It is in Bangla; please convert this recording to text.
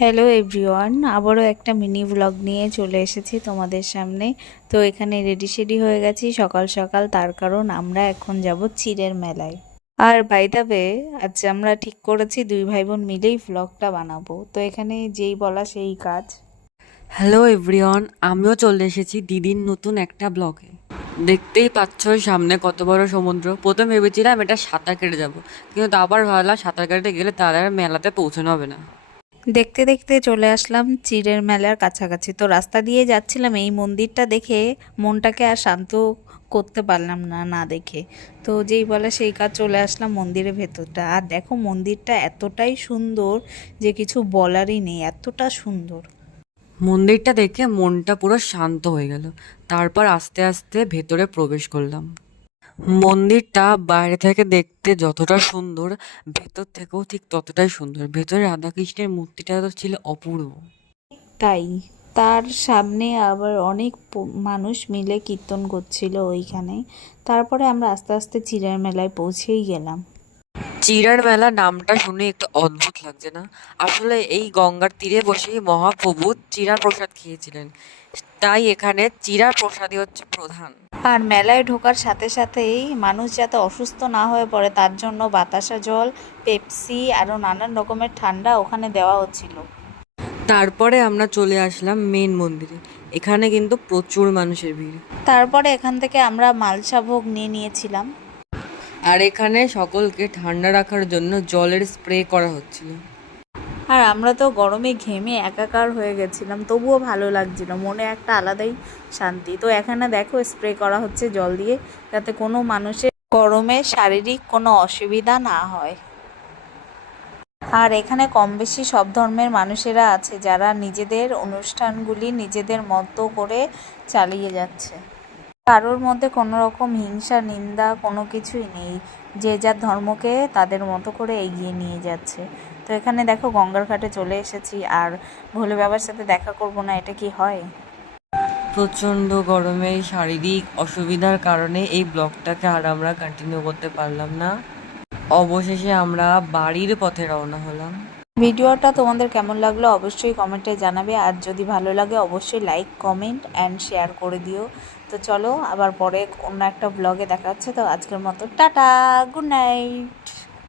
হ্যালো এভরিওয়ান, আবারও একটা মিনি ব্লগ নিয়ে চলে এসেছি তোমাদের সামনে। তো এখানে রেডি সেডি হয়ে গেছি সকাল সকাল, তার কারণ আমরা এখন যাব চিড়ের মেলায়। আর বাই দ্য ওয়ে, আজ আমরা ঠিক করেছি দুই ভাই বোন মিলেই ব্লগটা বানাবো। তো এখানে যেই বলা সেই কাজ। হ্যালো এভরিওয়ান, আমিও চলে এসেছি দিদির নতুন একটা ব্লগে। দেখতেই পাচ্ছ সামনে কত বড় সমুদ্র। প্রথম ভেবেছিলাম এটা সাঁতার কেটে যাব, কিন্তু আবার ভাবলাম সাঁতার কেটে গেলে তার আর মেলাতে পৌঁছানো হবে না। দেখতে দেখতে চলে আসলাম চিড়ের মেলার কাছাকাছি। তো রাস্তা দিয়ে যাচ্ছিলাম, এই মন্দিরটা দেখে মনটাকে আর শান্ত করতে পারলাম না না দেখে। তো যেই বলে সেই কাজ, চলে আসলাম মন্দিরের ভেতরটা। আর দেখো মন্দিরটা এতটাই সুন্দর যে কিছু বলারই নেই, এতটা সুন্দর। মন্দিরটা দেখে মনটা পুরো শান্ত হয়ে গেল। তারপর আস্তে আস্তে ভেতরে প্রবেশ করলাম। মন্দিরটা বাইরে থেকে দেখতে যতটা সুন্দর, ভেতর থেকেও ঠিক ততটাই সুন্দর। ভেতরে রাধাকৃষ্ণের মূর্তিটা তো ছিল অপূর্ব। তাই তার সামনে আবার অনেক মানুষ মিলে কীর্তন করছিল ওইখানে। তারপরে আমরা আস্তে আস্তে চিড়ের মেলায় পৌঁছেই গেলাম। চিড়ার মেলা নামটা শুনে একটু অদ্ভুত লাগছে না? আসলে এই গঙ্গার তীরে বসেই মহাপ্রভু চিড়ার প্রসাদ খেয়েছিলেন, তাই এখানে চিড়ার প্রসাদই হচ্ছে প্রধান। আর মেলায় ঢোকার সাথে সাথেই মানুষ যাতে অসুস্থ না হয়ে পড়ে তার জন্য বাতাসা জল, পেপসি আরও নানান রকমের ঠান্ডা ওখানে দেওয়া হচ্ছিল। তারপরে আমরা চলে আসলাম মেন মন্দিরে। এখানে কিন্তু প্রচুর মানুষের ভিড়। তারপরে এখান থেকে আমরা মালসা ভোগ নিয়ে নিয়েছিলাম। আর এখানে সকলকে ঠান্ডা রাখার জন্য জলের স্প্রে করা হচ্ছিল। আর আমরা তো গরমে ঘেমে একাকার হয়ে গেছিলাম, তবুও ভালো লাগছিল, মনে একটা আলাদাই শান্তি। তো এখানে দেখো স্প্রে করা হচ্ছে জল দিয়ে, যাতে কোনো মানুষের গরমে শারীরিক কোনো অসুবিধা না হয়। আর এখানে কম বেশি সব ধর্মের মানুষেরা আছে, যারা নিজেদের অনুষ্ঠানগুলি নিজেদের মতো করে চালিয়ে যাচ্ছে। কারোর মধ্যে কোনো রকম হিংসা নিন্দা কোনো কিছুই নেই, যে যার ধর্মকে তাদের মতো করে এগিয়ে নিয়ে যাচ্ছে। তো এখানে দেখো গঙ্গার ঘাটে চলে এসেছি, আর ভোলে বাবার সাথে দেখা করব না, এটা কি হয়? প্রচণ্ড গরমে শারীরিক অসুবিধার কারণে এই ব্লগটাকে আর আমরা কন্টিনিউ করতে পারলাম না। অবশেষে আমরা বাড়ির পথে রওনা হলাম। ভিডিওটা তোমাদের কেমন লাগলো অবশ্যই কমেন্টে জানাবে, আর যদি ভালো লাগে অবশ্যই লাইক কমেন্ট অ্যান্ড শেয়ার করে দিও। তো চলো আবার পরে অন্য একটা ব্লগে দেখা হচ্ছে। তো আজকের মতো টাটা, গুড নাইট।